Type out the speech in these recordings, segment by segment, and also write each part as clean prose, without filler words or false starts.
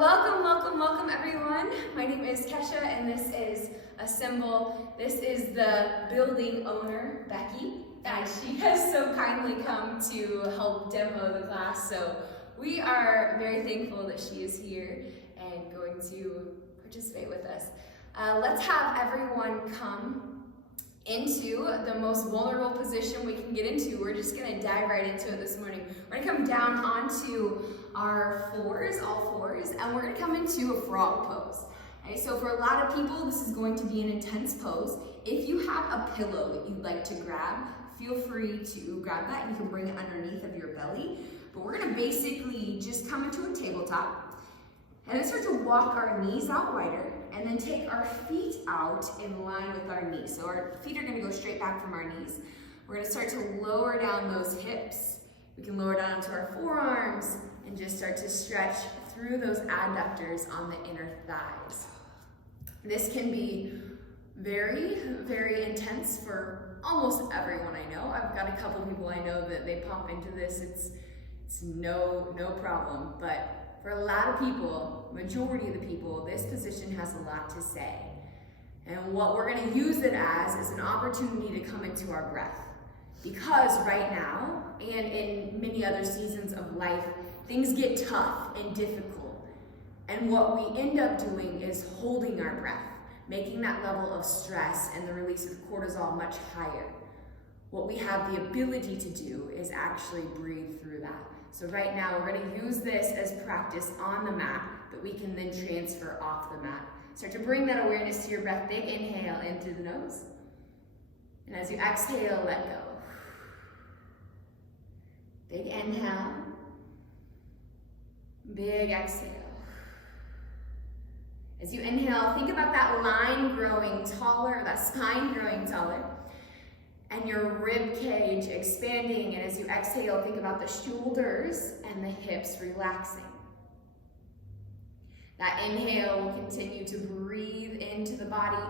Welcome everyone. My name is Kesha and this is a symbol. This is the building owner, Becky, and she has so kindly come to help demo the class. So we are very thankful that she is here and going to participate with us. Let's have everyone come into the most vulnerable position we can get into. We're just gonna dive right into it this morning. We're gonna come down onto our fours, all fours, and we're gonna come into a frog pose. Okay, so for a lot of people, this is going to be an intense pose. If you have a pillow that you'd like to grab, feel free to grab that. You can bring it underneath of your belly. But we're gonna basically just come into a tabletop and then start to walk our knees out wider and then take our feet out in line with our knees. So our feet are gonna go straight back from our knees. We're gonna start to lower down those hips. We can lower down to our forearms and just start to stretch through those adductors on the inner thighs. This can be very, very intense for almost everyone I know. I've got a couple people I know that they pop into this. It's no problem, but for a lot of people, majority of the people, this position has a lot to say. And what we're gonna use it as is an opportunity to come into our breath. Because right now, and in many other seasons of life, things get tough and difficult. And what we end up doing is holding our breath, making that level of stress and the release of cortisol much higher. What we have the ability to do is actually breathe through that. So right now, we're gonna use this as practice on the mat, but we can then transfer off the mat. Start to bring that awareness to your breath. Big inhale in through the nose. And as you exhale, let go. Big inhale. Big exhale. As you inhale, think about that line growing taller, that spine growing taller, and your rib cage expanding. And as you exhale, think about the shoulders and the hips relaxing. That inhale will continue to breathe into the body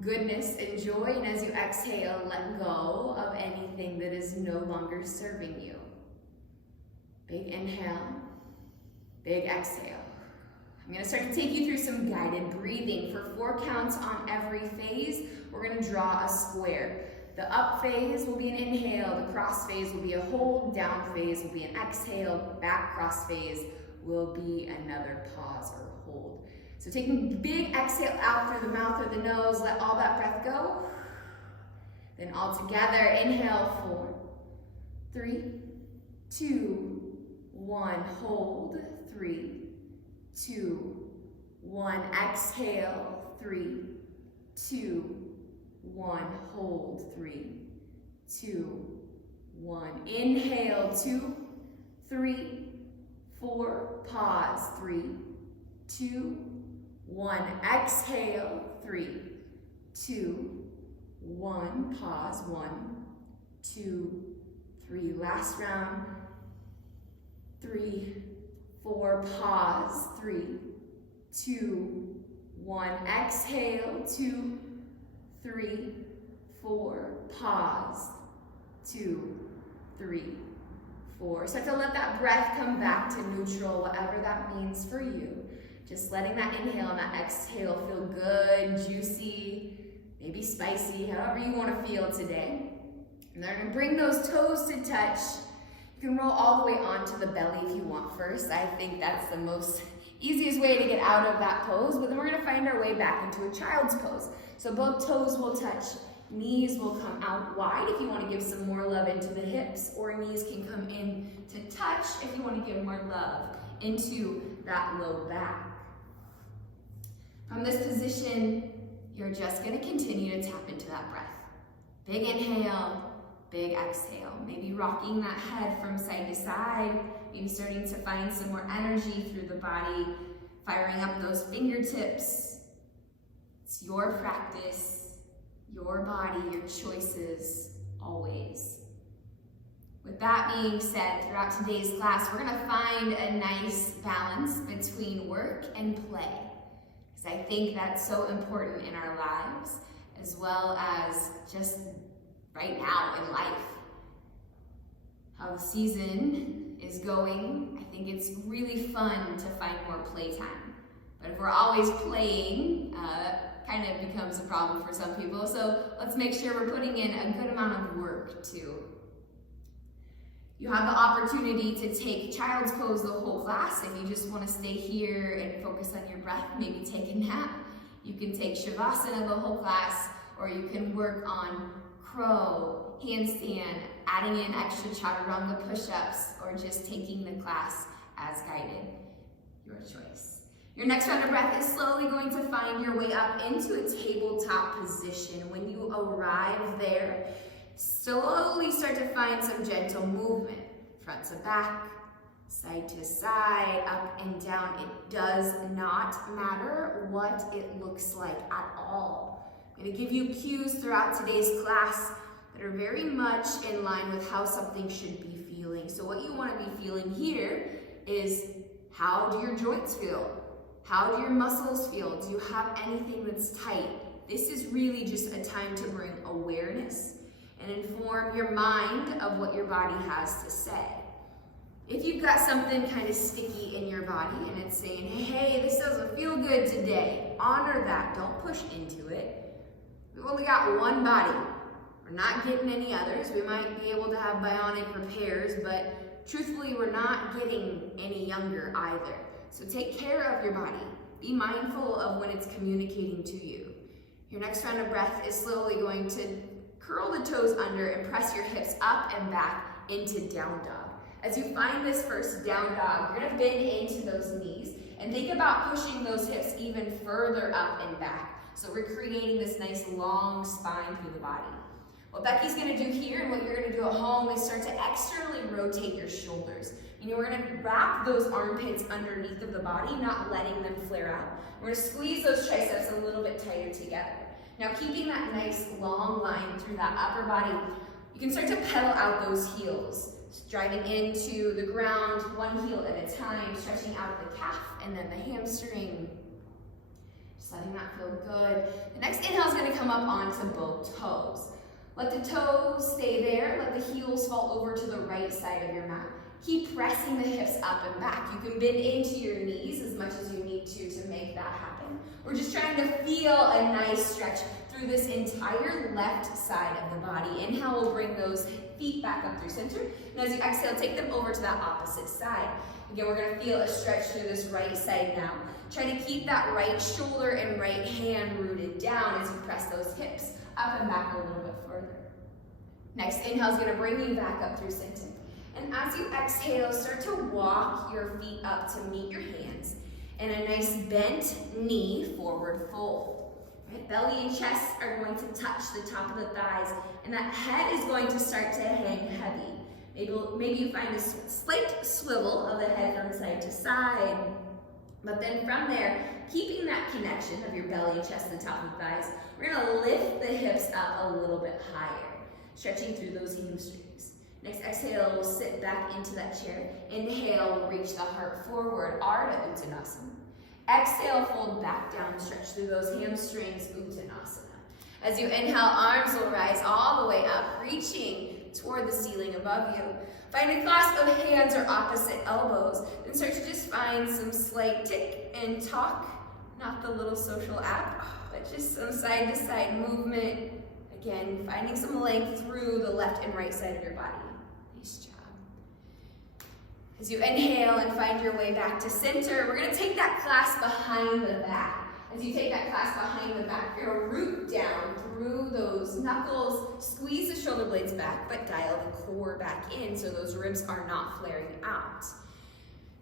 goodness and joy. And as you exhale, let go of anything that is no longer serving you. Big inhale, big exhale. I'm gonna start to take you through some guided breathing. For 4 counts on every phase, we're gonna draw a square. The up phase will be an inhale, the cross phase will be a hold, down phase will be an exhale, back cross phase will be another pause or hold. So taking a big exhale out through the mouth or the nose, let all that breath go. Then all together, inhale, 4, 3, 2, 1, hold, 3, 2, 1, exhale, 3, 2, 1, hold, 3, 2, 1, inhale, 2, 3, 4, pause, 3, 2, 1, exhale, 3, 2, 1, pause, 1, 2, 3, last round, 3, 4, pause, 3, 2, 1, exhale, 2, 3, 4, pause, 2, 3, 4. Start to let that breath come back to neutral, whatever that means for you. Just letting that inhale and that exhale feel good, juicy, maybe spicy, however you want to feel today. And then we're going to bring those toes to touch. You can roll all the way onto the belly if you want first. I think that's the most easiest way to get out of that pose, but then we're gonna find our way back into a child's pose. So both toes will touch, knees will come out wide if you wanna give some more love into the hips, or knees can come in to touch if you wanna give more love into that low back. From this position, you're just gonna continue to tap into that breath. Big inhale, big exhale. Maybe rocking that head from side to side, maybe starting to find some more energy through the body, firing up those fingertips. It's your practice, your body, your choices, always. With that being said, throughout today's class, we're gonna find a nice balance between work and play, because I think that's so important in our lives, as well as just right now in life. How the season is going. I think it's really fun to find more playtime. But if we're always playing, kind of becomes a problem for some people. So let's make sure we're putting in a good amount of work too. You have the opportunity to take child's pose the whole class. If you just want to stay here and focus on your breath, maybe take a nap. You can take Shavasana the whole class, or you can work on crow, handstand, adding in extra chaturanga push-ups, or just taking the class as guided. Your choice. Your next round of breath is slowly going to find your way up into a tabletop position. When you arrive there, slowly start to find some gentle movement. Front to back, side to side, up and down. It does not matter what it looks like at all. I'm going to give you cues throughout today's class that are very much in line with how something should be feeling. So what you want to be feeling here is, how do your joints feel? How do your muscles feel? Do you have anything that's tight? This is really just a time to bring awareness and inform your mind of what your body has to say. If you've got something kind of sticky in your body and it's saying, hey, this doesn't feel good today, honor that, don't push into it. We've only got one body. We're not getting any others. We might be able to have bionic repairs, but truthfully, we're not getting any younger either. So take care of your body. Be mindful of when it's communicating to you. Your next round of breath is slowly going to curl the toes under and press your hips up and back into down dog. As you find this first down dog, you're gonna bend into those knees and think about pushing those hips even further up and back. So we're creating this nice long spine through the body. What Becky's gonna do here and what you're gonna do at home is start to externally rotate your shoulders. We're gonna wrap those armpits underneath of the body, not letting them flare out. We're gonna squeeze those triceps a little bit tighter together. Now, keeping that nice long line through that upper body, you can start to pedal out those heels, driving into the ground, one heel at a time, stretching out the calf and then the hamstring. Just letting that feel good. The next inhale is gonna come up onto both toes. Let the toes stay there, let the heels fall over to the right side of your mat. Keep pressing the hips up and back. You can bend into your knees as much as you need to make that happen. We're just trying to feel a nice stretch through this entire left side of the body. Inhale, we'll bring those feet back up through center. And as you exhale, take them over to that opposite side. Again, we're gonna feel a stretch through this right side now. Try to keep that right shoulder and right hand rooted down as you press those hips up and back a little bit further. Next inhale is gonna bring you back up through center. And as you exhale, start to walk your feet up to meet your hands and a nice bent knee forward fold. Right? Belly and chest are going to touch the top of the thighs, and that head is going to start to hang heavy. Maybe you find a slight swivel of the head from side to side, but then from there, keeping that connection of your belly and chest to the top of the thighs, we're gonna lift the hips up a little bit higher, stretching through those hamstrings. Next exhale, we'll sit back into that chair. Inhale, we'll reach the heart forward, Ardha Uttanasana. Exhale, fold back down, stretch through those hamstrings, Uttanasana. As you inhale, arms will rise all the way up, reaching toward the ceiling above you. Find a clasp of hands or opposite elbows, then start to just find some slight tick and talk, not the little social app, but just some side to side movement. Again, finding some length through the left and right side of your body. Nice job. As you inhale and find your way back to center, we're gonna take that clasp behind the back. As you take that clasp behind the back, you're gonna root down through those knuckles, squeeze the shoulder blades back, but dial the core back in so those ribs are not flaring out.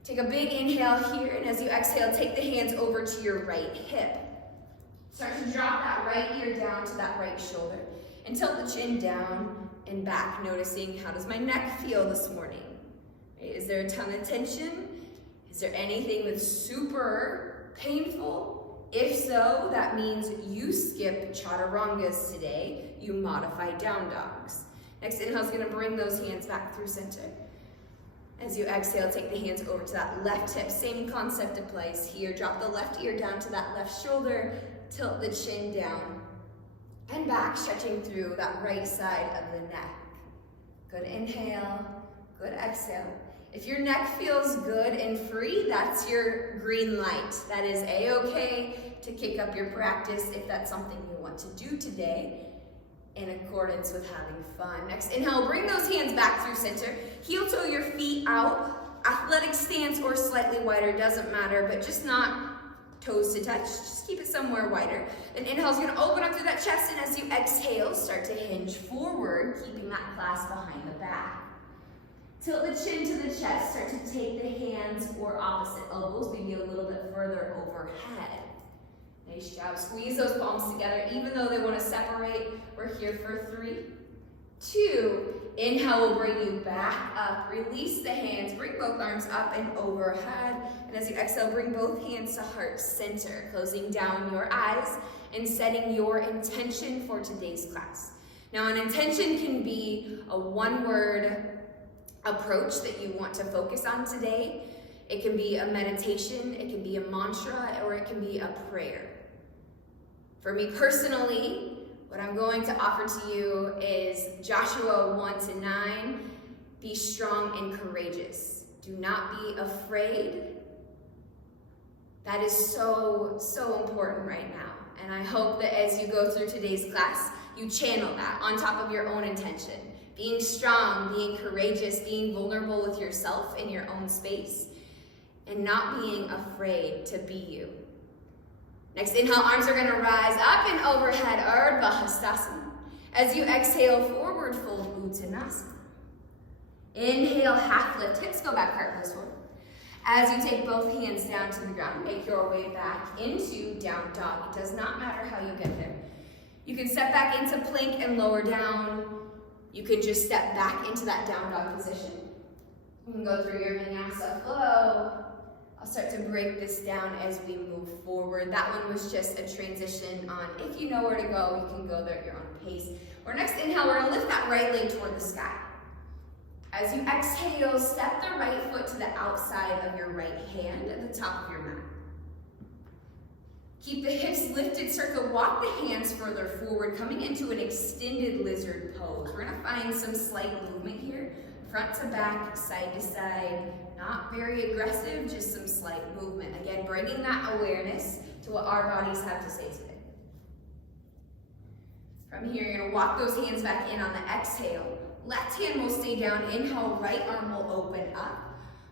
Take a big inhale here, and as you exhale, take the hands over to your right hip. Start to drop that right ear down to that right shoulder and tilt the chin down and back, noticing how does my neck feel this morning? Is there a ton of tension? Is there anything that's super painful? If so, that means you skip chaturangas today. You modify down dogs. Next inhale is going to bring those hands back through center. As you exhale, take the hands over to that left hip. Same concept applies here. Drop the left ear down to that left shoulder. Tilt the chin down and back, stretching through that right side of the neck. Good inhale, good exhale. If your neck feels good and free, that's your green light. That is a-okay to kick up your practice if that's something you want to do today in accordance with having fun. Next, inhale, bring those hands back through center. Heel toe your feet out. Athletic stance or slightly wider, doesn't matter, but just not toes to touch. Just keep it somewhere wider. Then inhale is going to open up through that chest, and as you exhale, start to hinge forward, keeping that clasp behind the back. Tilt the chin to the chest. Start to take the hands or opposite elbows, maybe a little bit further overhead. Nice job. Squeeze those palms together, even though they want to separate. We're here for 3, 2. Inhale will bring you back up. Release the hands. Bring both arms up and overhead. And as you exhale, bring both hands to heart center, closing down your eyes and setting your intention for today's class. Now, an intention can be a one-word approach that you want to focus on today. It can be a meditation, it can be a mantra, or it can be a prayer. For me personally, what I'm going to offer to you is Joshua 1-9, be strong and courageous. Do not be afraid. That is so, so important right now. And I hope that as you go through today's class, you channel that on top of your own intention. Being strong, being courageous, being vulnerable with yourself in your own space, and not being afraid to be you. Next, inhale, arms are going to rise up and overhead, Ardha Hastasana. As you exhale, forward fold, Uttanasana. Inhale, half lift, hips go back, heart goes forward. As you take both hands down to the ground, make your way back into down dog. It does not matter how you get there. You can step back into plank and lower down. You can just step back into that down dog position. You can go through your vinyasa flow. I'll start to break this down as we move forward. That one was just a transition on if you know where to go, you can go there at your own pace. Our next inhale, we're gonna lift that right leg toward the sky. As you exhale, step the right foot to the outside of your right hand at the top of your mat. Keep the hips lifted, start to walk the hands further forward, coming into an extended lizard pose. We're gonna find some slight movement here, front to back, side to side. Not very aggressive, just some slight movement. Again, bringing that awareness to what our bodies have to say today. From here, you're gonna walk those hands back in on the exhale. Left hand will stay down, inhale, right arm will open up.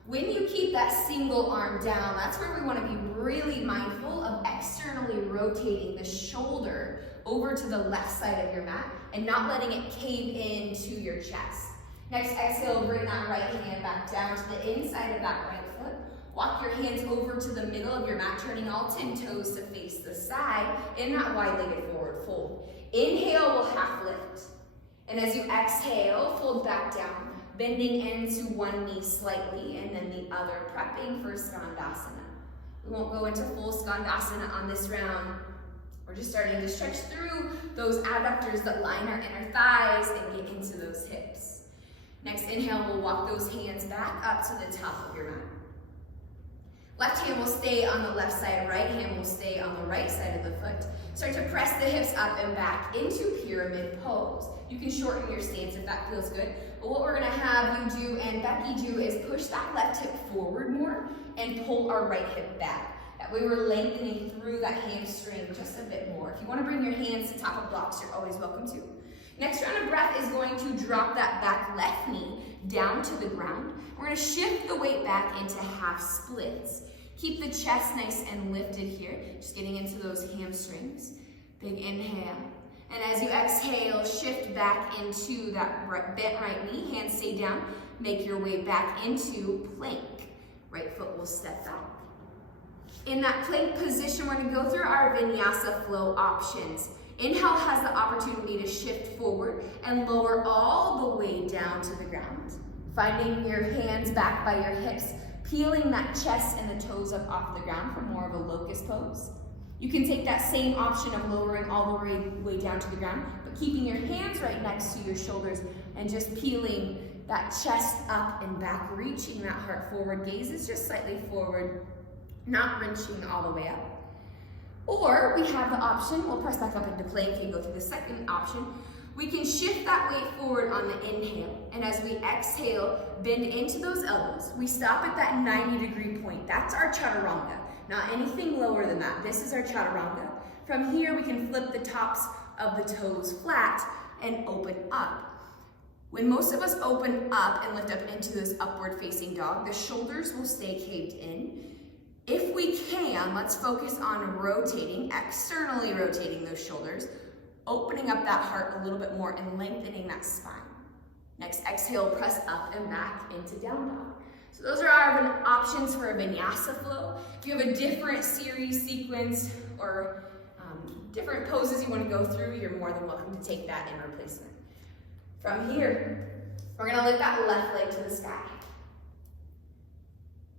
When you keep that single arm down, that's where we wanna be really mindful of externally rotating the shoulder over to the left side of your mat and not letting it cave into your chest. Next, exhale, bring that right hand back down to the inside of that right foot. Walk your hands over to the middle of your mat, turning all 10 toes to face the side in that wide-legged forward fold. Inhale, we'll half lift. And as you exhale, fold back down, bending into one knee slightly and then the other, prepping for Skandasana. We won't go into full Skandasana on this round. We're just starting to stretch through those adductors that line our inner thighs and get into those hips. Next inhale, we'll walk those hands back up to the top of your mat. Left hand will stay on the left side, right hand will stay on the right side of the foot. Start to press the hips up and back into pyramid pose. You can shorten your stance if that feels good. But what we're gonna have you do and Becky do is push that left hip forward more and pull our right hip back. That way we're lengthening through that hamstring just a bit more. If you wanna bring your hands to top of blocks, you're always welcome to. Next round of breath is going to drop that back left knee down to the ground. We're gonna shift the weight back into half splits. Keep the chest nice and lifted here, just getting into those hamstrings. Big inhale. And as you exhale, shift back into that bent right knee, hands stay down. Make your way back into plank. Right foot will step back. In that plank position, we're gonna go through our vinyasa flow options. Inhale has the opportunity to shift forward and lower all the way down to the ground. Finding your hands back by your hips, peeling that chest and the toes up off the ground for more of a locust pose. You can take that same option of lowering all the way down to the ground, but keeping your hands right next to your shoulders and just peeling that chest up and back, reaching that heart forward. Gaze is just slightly forward, not wrenching all the way up. Or we have the option, we'll press back up into plank and go through the second option. We can shift that weight forward on the inhale, and as we exhale, bend into those elbows. We stop at that 90-degree point. That's our chaturanga, not anything lower than that. This is our chaturanga. From here, we can flip the tops of the toes flat and open up. When most of us open up and lift up into this upward facing dog, the shoulders will stay caved in. If we can, let's focus on rotating, externally rotating those shoulders, opening up that heart a little bit more and lengthening that spine. Next, exhale, press up and back into down dog. So those are our options for a vinyasa flow. If you have a different series, sequence, or different poses you want to go through, you're more than welcome to take that in replacement. From here, we're gonna lift that left leg to the sky.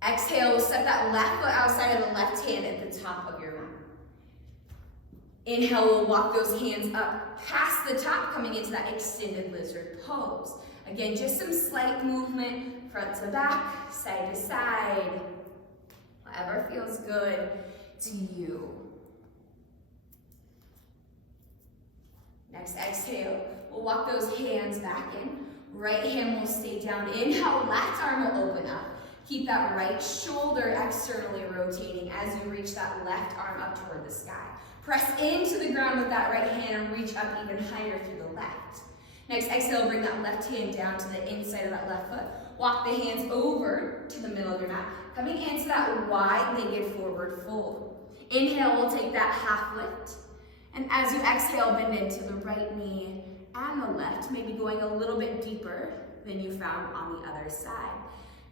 Exhale, we'll set that left foot outside of the left hand at the top of your mat. Inhale, we'll walk those hands up past the top, coming into that extended lizard pose. Again, just some slight movement, front to back, side to side, whatever feels good to you. Next, exhale, we'll walk those hands back in. Right hand will stay down. Inhale, left arm will open up. Keep that right shoulder externally rotating as you reach that left arm up toward the sky. Press into the ground with that right hand and reach up even higher through the left. Next, exhale, bring that left hand down to the inside of that left foot. Walk the hands over to the middle of your mat, coming into that wide-legged forward fold. Inhale, we'll take that half lift. And as you exhale, bend into the right knee and the left, maybe going a little bit deeper than you found on the other side.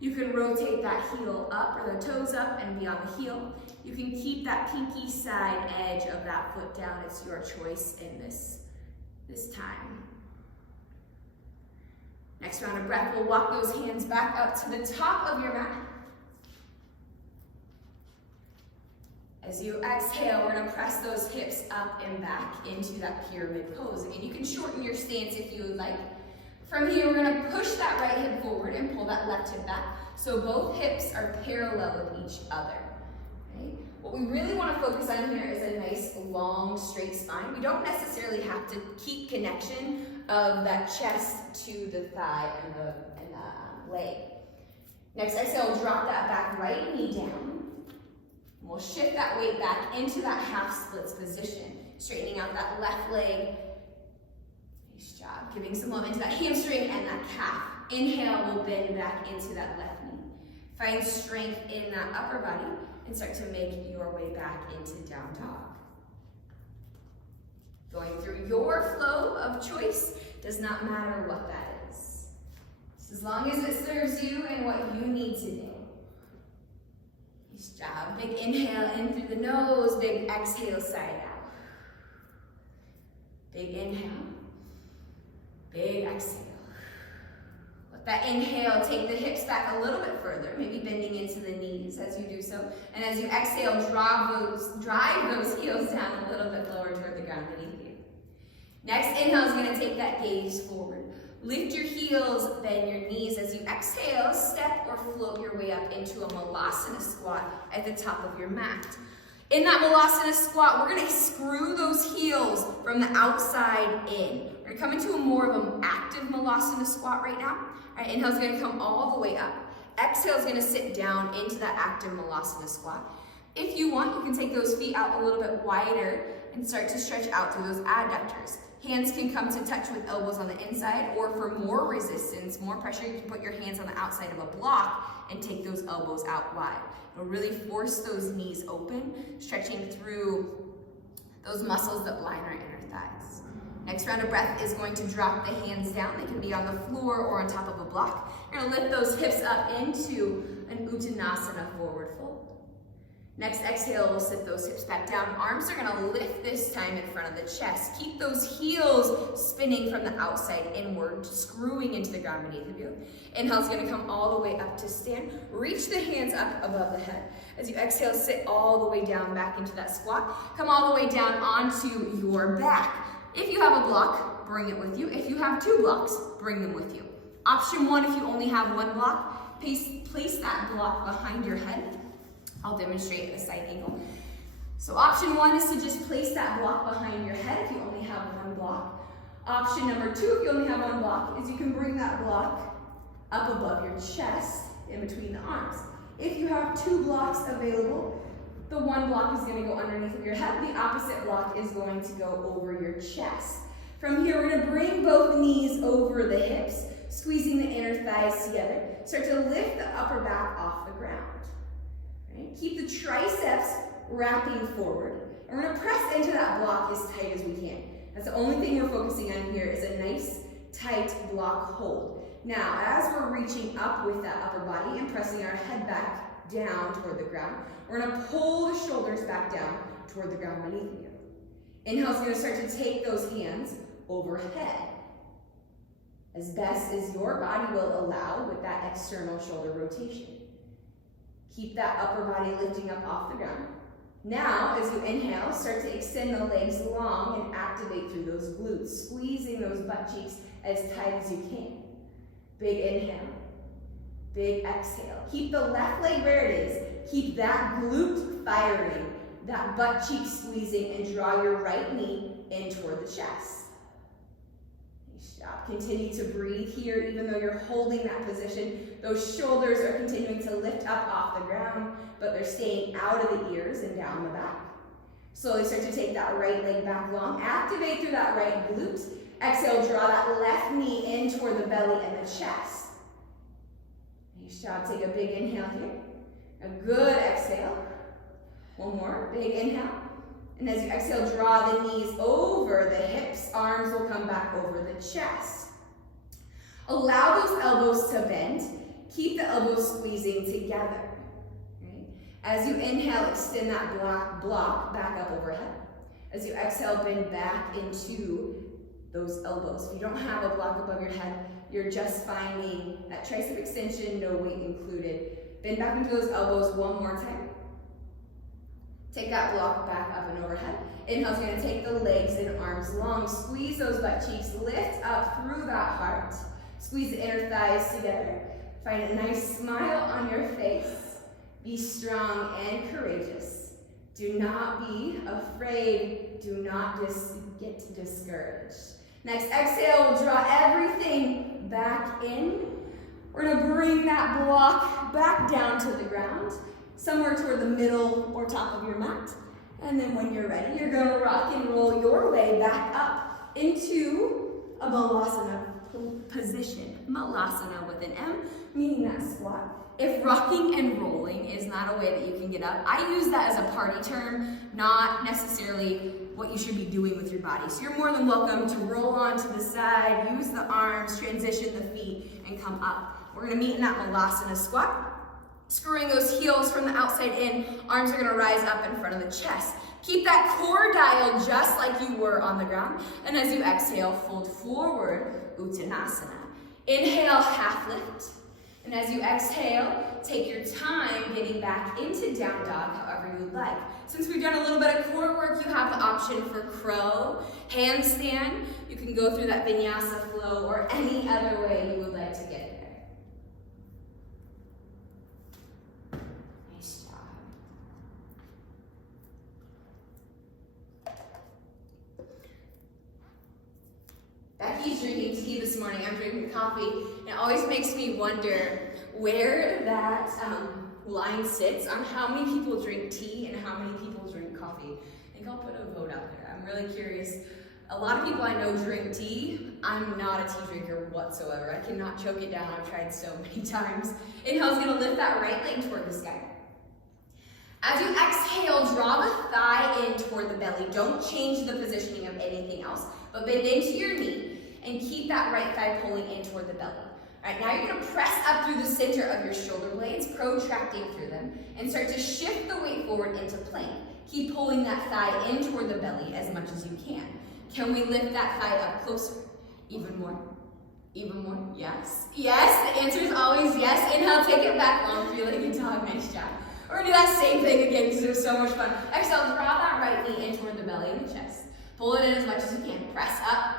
You can rotate that heel up or the toes up and be on the heel. You can keep that pinky side edge of that foot down. It's your choice in this time. Next round of breath, we'll walk those hands back up to the top of your mat. As you exhale, we're gonna press those hips up and back into that pyramid pose. Again, you can shorten your stance if you would like. From here, we're gonna push that right hip forward and pull that left hip back. So both hips are parallel with each other. Okay? What we really wanna focus on here is a nice, long, straight spine. We don't necessarily have to keep connection of that chest to the thigh and the leg. Next, exhale, drop that back right knee down. We'll shift that weight back into that half splits position, straightening out that left leg. Nice job. Giving some love into that hamstring and that calf. Inhale, we'll bend back into that left knee. Find strength in that upper body and start to make your way back into down dog. Going through your flow of choice does not matter what that is. Just as long as it serves you and what you need to do. Nice job. Big inhale in through the nose, big exhale side out. Big inhale, big exhale. Let that inhale take the hips back a little bit further, maybe bending into the knees as you do so. And as you exhale, drive those heels down a little bit lower toward the ground beneath you. Next inhale is going to take that gaze forward. Lift your heels, bend your knees. As you exhale, step or float your way up into a Malasana squat at the top of your mat. In that Malasana squat, we're gonna screw those heels from the outside in. We're gonna come into a more of an active Malasana squat right now. All right, inhale's gonna come all the way up. Exhale's gonna sit down into that active Malasana squat. If you want, you can take those feet out a little bit wider and start to stretch out through those adductors. Hands can come to touch with elbows on the inside, or for more resistance, more pressure, you can put your hands on the outside of a block and take those elbows out wide. It'll really force those knees open, stretching through those muscles that line our inner thighs. Next round of breath is going to drop the hands down. They can be on the floor or on top of a block. You're gonna lift those hips up into an Uttanasana forward fold. Next exhale, we'll sit those hips back down. Arms are gonna lift this time in front of the chest. Keep those heels spinning from the outside inward, screwing into the ground beneath of you. Inhale's gonna come all the way up to stand. Reach the hands up above the head. As you exhale, sit all the way down back into that squat. Come all the way down onto your back. If you have a block, bring it with you. If you have two blocks, bring them with you. Option one, if you only have one block, place that block behind your head. I'll demonstrate at a side angle. So option one is to just place that block behind your head if you only have one block. Option number 2, if you only have one block, is you can bring that block up above your chest in between the arms. If you have 2 blocks available, the one block is going to go underneath of your head. The opposite block is going to go over your chest. From here, we're going to bring both knees over the hips, squeezing the inner thighs together. Start to lift the upper back off the ground. Right? Keep the triceps wrapping forward. And we're going to press into that block as tight as we can. That's the only thing we're focusing on here is a nice, tight block hold. Now, as we're reaching up with that upper body and pressing our head back down toward the ground, we're going to pull the shoulders back down toward the ground beneath you. Inhale is going to start to take those hands overhead as best as your body will allow with that external shoulder rotation. Keep that upper body lifting up off the ground. Now, as you inhale, start to extend the legs long and activate through those glutes, squeezing those butt cheeks as tight as you can. Big inhale, big exhale. Keep the left leg where it is. Keep that glute firing, that butt cheek squeezing, and draw your right knee in toward the chest. Nice job. Continue to breathe here, even though you're holding that position. Those shoulders are continuing to lift up off the ground, but they're staying out of the ears and down the back. Slowly start to take that right leg back long. Activate through that right glute. Exhale, draw that left knee in toward the belly and the chest. Nice job. Take a big inhale here. A good exhale. One more. Big inhale. And as you exhale, draw the knees over the hips. Arms will come back over the chest. Allow those elbows to bend. Keep the elbows squeezing together. Right? As you inhale, extend that block back up overhead. As you exhale, bend back into those elbows. If you don't have a block above your head, you're just finding that tricep extension, no weight included. Bend back into those elbows one more time. Take that block back up and overhead. Inhale is going to take the legs and arms long. Squeeze those butt cheeks. Lift up through that heart. Squeeze the inner thighs together. Find a nice smile on your face. Be strong and courageous. Do not be afraid. Do not get discouraged. Next, exhale, we'll draw everything back in. We're going to bring that block back down to the ground, somewhere toward the middle or top of your mat. And then when you're ready, you're going to rock and roll your way back up into a Malasana position. Malasana with an M, meaning that squat. If rocking and rolling is not a way that you can get up, I use that as a party term, not necessarily what you should be doing with your body. So you're more than welcome to roll onto the side, use the arms, transition the feet, and come up. We're going to meet in that Malasana squat. Screwing those heels from the outside in, arms are going to rise up in front of the chest. Keep that core dialed just like you were on the ground. And as you exhale, fold forward, Uttanasana. Inhale, half lift. And as you exhale, take your time getting back into down dog however you would like. Since we've done a little bit of core work, you have the option for crow, handstand. You can go through that vinyasa flow or any other way you would like to get there. Nice job. Becky's drinking tea this morning. I'm drinking coffee. And it always makes me wonder where that line sits on how many people drink tea and how many people drink coffee. I think I'll put a vote out there. I'm really curious. A lot of people I know drink tea. I'm not a tea drinker whatsoever. I cannot choke it down. I've tried so many times. Inhale is going to lift that right leg toward the sky. As you exhale, draw the thigh in toward the belly. Don't change the positioning of anything else, but bend into your knee and keep that right thigh pulling in toward the belly. All right, now you're going to press up through the center of your shoulder blades, protracting through them, and start to shift the weight forward into plank. Keep pulling that thigh in toward the belly as much as you can. Can we lift that thigh up closer? Even more? Even more? Yes. Yes, the answer is always yes. Inhale, take it back long, three-legged dog, nice job. We're going to do that same thing again because it was so much fun. Exhale, draw that right knee in toward the belly and the chest. Pull it in as much as you can. Press up,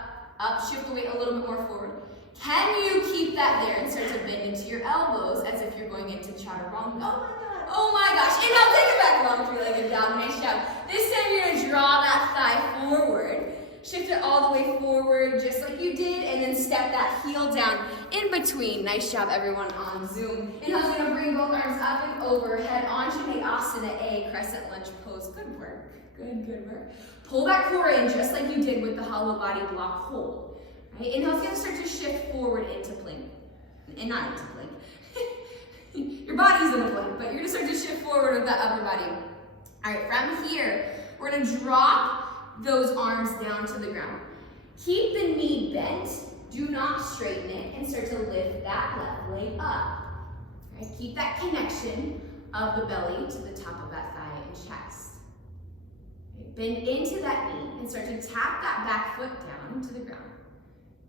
shift the weight a little bit more forward. Can you keep that there and start to bend into your elbows as if you're going into chaturanga? Oh my gosh. Inhale, take it back long, three-legged dog, nice job. This time you're going to draw that thigh forward. shift it all the way forward, just like you did, and then step that heel down in between. Nice job, everyone on Zoom. Inhale's gonna bring both arms up and overhead, Anjaneyasana A, crescent lunge pose. Good work, good work. Pull that core in, just like you did with the hollow body block hold. Right? Inhale's gonna start to shift forward into plank, and not into plank. Your body's in a plank, but you're gonna start to shift forward with that upper body. All right, from here, we're gonna drop those arms down to the ground. Keep the knee bent, do not straighten it, and start to lift that left leg up. All right, keep that connection of the belly to the top of that thigh and chest. Okay, bend into that knee and start to tap that back foot down to the ground.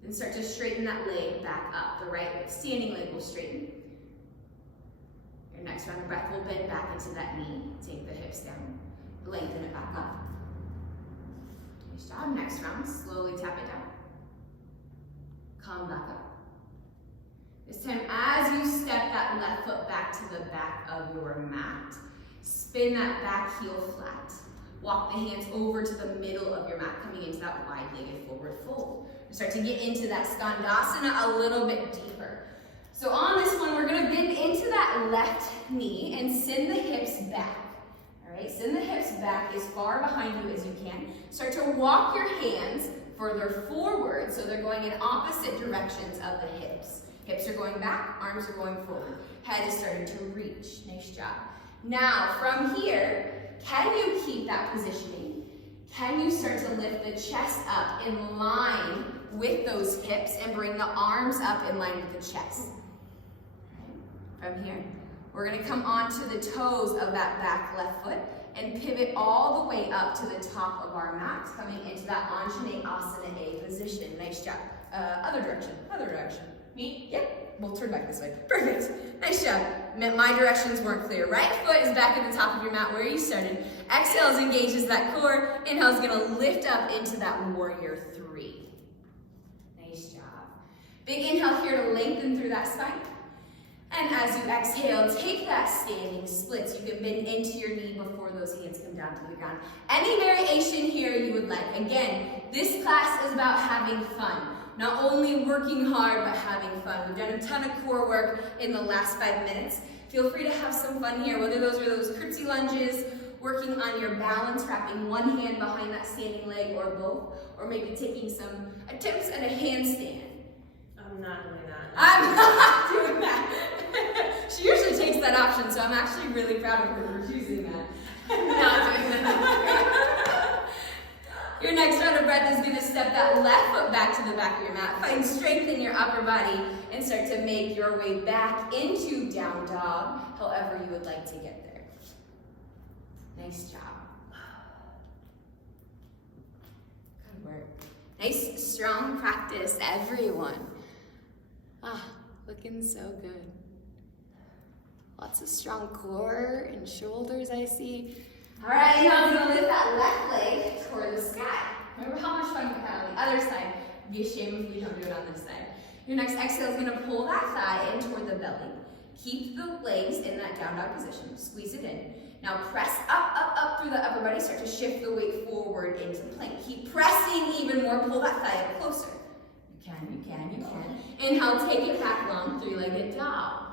Then start to straighten that leg back up. The right standing leg will straighten. Your next round of breath will bend back into that knee. Take the hips down. Lengthen it back up. Nice job. Next round, slowly tap it down. Come back up. This time, as you step that left foot back to the back of your mat, spin that back heel flat. Walk the hands over to the middle of your mat, coming into that wide-legged forward fold. Start to get into that Skandasana a little bit deeper. So on this one, we're gonna bend into that left knee and send the hips back. All right, send the hips back as far behind you as you can. Start to walk your hands further forward, so they're going in opposite directions of the hips. Hips are going back, arms are going forward. Head is starting to reach. Nice job. Now, from here, can you keep that positioning? Can you start to lift the chest up in line with those hips and bring the arms up in line with the chest? From here, we're gonna come onto the toes of that back left foot and pivot all the way up to the top of our mat, coming into that Anjaneyasana A position. Nice job. Other direction. Me? Yep. We'll turn back this way. Perfect. Nice job. My directions weren't clear. Right foot is back at the top of your mat where you started. Exhales engages that core. Inhale's gonna lift up into that warrior three. Nice job. Big inhale here to lengthen through that spine. And as you exhale, take that standing splits. You can bend into your knee before those hands come down to the ground. Any variation here you would like. Again, this class is about having fun. Not only working hard, but having fun. We've done a ton of core work in the last 5 minutes. Feel free to have some fun here, whether those are those curtsy lunges, working on your balance, wrapping one hand behind that standing leg or both, or maybe taking some attempts at a handstand. I'm not doing that. I'm not doing that. She usually takes that option, so I'm actually really proud of her for choosing that. Not doing that. Your next round of breath is going to step that left foot back to the back of your mat. Find strength in your upper body and start to make your way back into down dog, however you would like to get there. Nice job. Good work. Nice, strong practice, everyone. Looking so good. Lots of strong core and shoulders, I see. All right, now I'm gonna lift that left leg toward the sky. Remember how much fun we had on the other side. It'd be a shame if we don't do it on this side. Your next exhale is gonna pull that thigh in toward the belly. Keep the legs in that down dog position. Squeeze it in. Now press up through the upper body. Start to shift the weight forward into plank. Keep pressing even more. Pull that thigh up closer. You can. Inhale, take it back long, three-legged dog.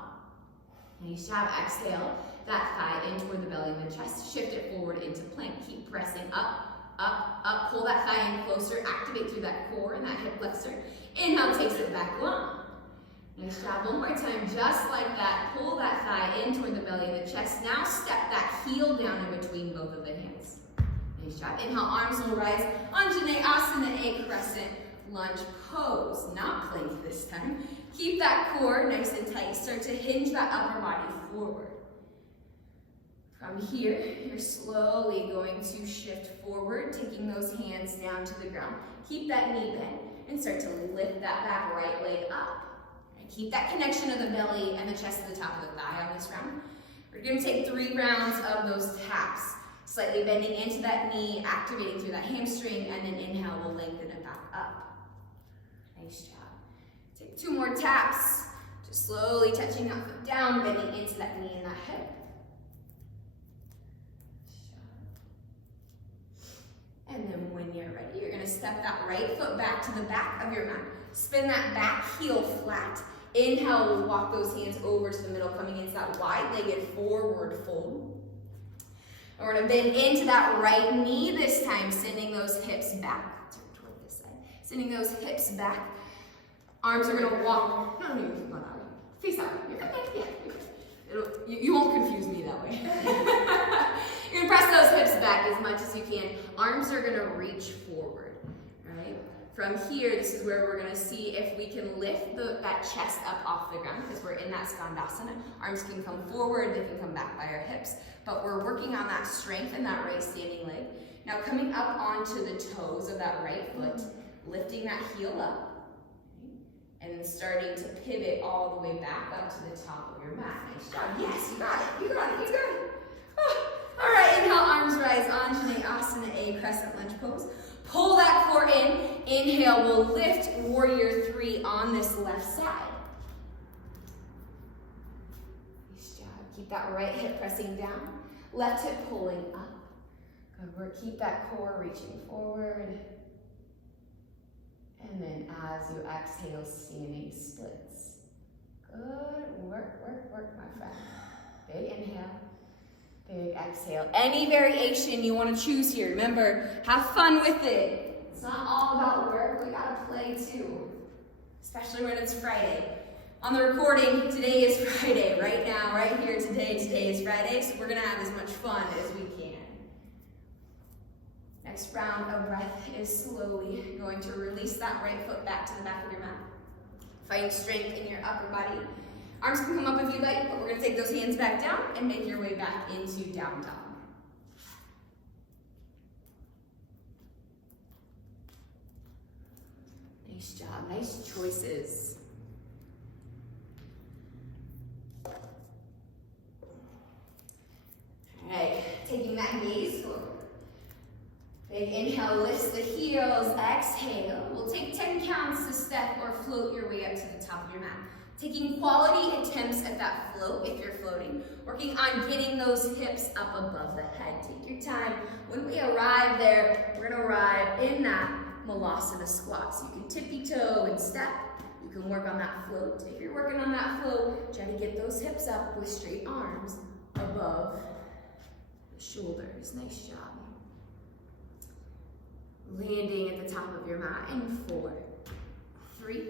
Nice job. Exhale, that thigh in toward the belly and the chest. Shift it forward into plank. Keep pressing up. Pull that thigh in closer. Activate through that core and that hip flexor. Inhale, takes it back long. Nice job. One more time, just like that. Pull that thigh in toward the belly and the chest. Now step that heel down in between both of the hands. Nice job. Inhale, arms will rise. Anjaneyasana A, crescent lunge pose. Not plank this time. Keep that core nice and tight. Start to hinge that upper body forward. From here, you're slowly going to shift forward, taking those hands down to the ground. Keep that knee bent and start to lift that back right leg up. And keep that connection of the belly and the chest to the top of the thigh on this round. We're going to take 3 rounds of those taps. Slightly bending into that knee, activating through that hamstring, and then inhale, we'll lengthen it back up. Nice job. Take 2 more taps. Just slowly touching that foot down, bending into that knee and that hip. And then when you're ready, you're going to step that right foot back to the back of your mat. Spin that back heel flat. Inhale, we'll walk those hands over to the middle, coming into that wide-legged forward fold. And we're gonna bend into that right knee this time, sending those hips back. Turn toward this side. Sending those hips back. Arms are gonna walk. No, you can go that way. Face out. You're okay. Yeah, you're good. You won't confuse me that way. You're gonna press those hips back as much as you can. Arms are gonna reach forward, right? From here, this is where we're gonna see if we can lift that chest up off the ground, because we're in that Skandasana. Arms can come forward, they can come back by our hips, but we're working on that strength in that right standing leg. Now coming up onto the toes of that right foot, lifting that heel up, and then starting to pivot all the way back up to the top of your mat. Nice job. Yes, you got it. You got it. You got it. Oh. All right, inhale, arms rise, Anjaneyasana, a crescent lunge pose. Pull that core in. Inhale, we'll lift warrior 3 on this left side. Nice job. Keep that right hip pressing down. Left hip pulling up. Good work. Keep that core reaching forward. And then as you exhale, standing splits. Good work, work, work, my friend. Big inhale, big exhale. Any variation you want to choose here. Remember, have fun with it. It's not all about work, we gotta play too. Especially when it's Friday. On the recording, today is Friday. Right now, right here, today is Friday, so we're gonna have as much fun as we can. Next round of breath is slowly going to release that right foot back to the back of your mat. Find strength in your upper body. Arms can come up if you like, but we're going to take those hands back down and make your way back into down dog. Nice job, nice choices. All right, taking that gaze forward. Big inhale, lifts the heels, exhale. We'll take 10 counts to step or float your way up to the top of your mat. Taking quality attempts at that float if you're floating. Working on getting those hips up above the head. Take your time. When we arrive there, we're gonna arrive in that Malasana squat. So you can tippy toe and step. You can work on that float. If you're working on that float, try to get those hips up with straight arms above the shoulders. Nice job. Landing at the top of your mat in 4, 3,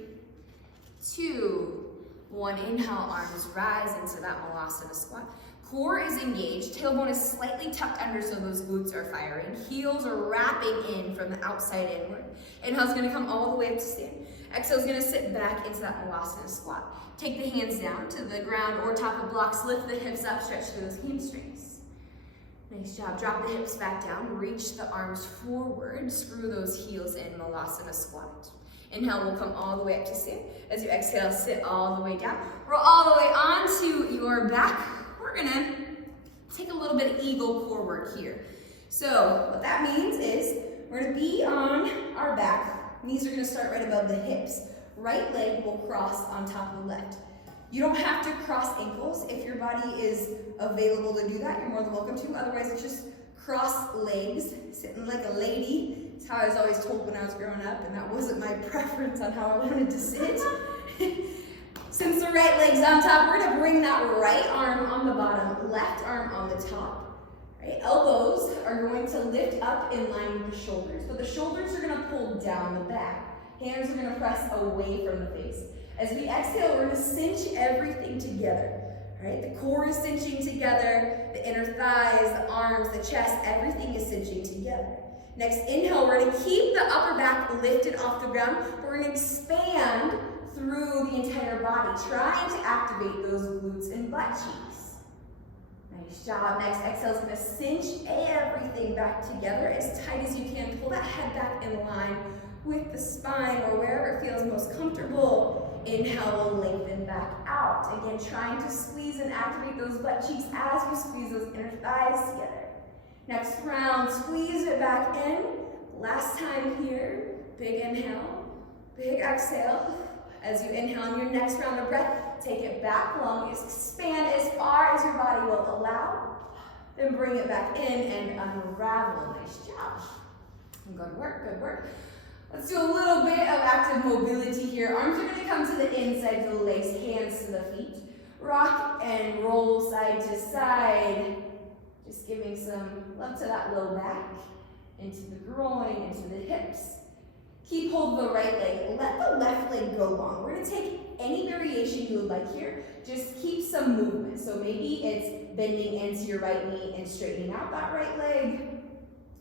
2, 1. Inhale, arms rise into that Malasana squat. Core is engaged, tailbone is slightly tucked under so those glutes are firing. Heels are wrapping in from the outside inward. Inhale's gonna come all the way up to stand. Exhale's gonna sit back into that Malasana squat. Take the hands down to the ground or top of blocks, lift the hips up, stretch through those hamstrings. Nice job. Drop the hips back down, reach the arms forward, screw those heels in, Malasana squat. Inhale, we'll come all the way up to stand. As you exhale, sit all the way down. Roll all the way onto your back. We're gonna take a little bit of eagle core work here. So what that means is we're gonna be on our back. Knees are gonna start right above the hips. Right leg will cross on top of the left. You don't have to cross ankles. If your body is available to do that, you're more than welcome to. Otherwise, it's just cross legs, sitting like a lady. It's how I was always told when I was growing up, and that wasn't my preference on how I wanted to sit. Since the right leg's on top, we're gonna bring that right arm on the bottom, left arm on the top. Right? Elbows are going to lift up in line with the shoulders, but the shoulders are gonna pull down the back. Hands are gonna press away from the face. As we exhale, we're gonna cinch everything together. All right, the core is cinching together, the inner thighs, the arms, the chest, everything is cinching together. Next, inhale, we're gonna keep the upper back lifted off the ground. We're gonna expand through the entire body, trying to activate those glutes and butt cheeks. Nice job. Next, exhale is gonna cinch everything back together as tight as you can. Pull that head back in line with the spine or wherever it feels most comfortable. Inhale, we'll lengthen back out. Again, trying to squeeze and activate those butt cheeks as you squeeze those inner thighs together. Next round, squeeze it back in. Last time here, big inhale, big exhale. As you inhale on your next round of breath, take it back long, expand as far as your body will allow. Then bring it back in and unravel. Nice job. Good work, good work. Let's do a little bit of active mobility here. Arms are going to come to the inside of the legs, hands to the feet. Rock and roll side to side. Just giving some love to that low back, into the groin, into the hips. Keep hold of the right leg. Let the left leg go long. We're going to take any variation you would like here. Just keep some movement. So maybe it's bending into your right knee and straightening out that right leg.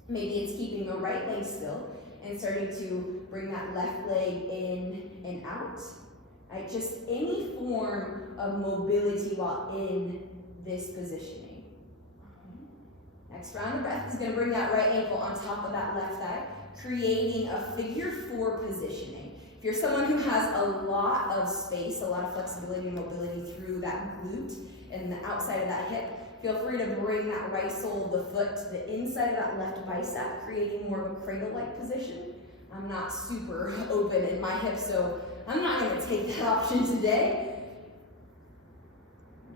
Maybe it's keeping the right leg still and starting to bring that left leg in and out. Right? Just any form of mobility while in this positioning. Next round of breath is going to bring that right ankle on top of that left thigh, creating a figure 4 positioning. If you're someone who has a lot of space, a lot of flexibility and mobility through that glute and the outside of that hip, feel free to bring that right sole of the foot to the inside of that left bicep, creating more of a cradle-like position. I'm not super open in my hips, so I'm not going to take that option today.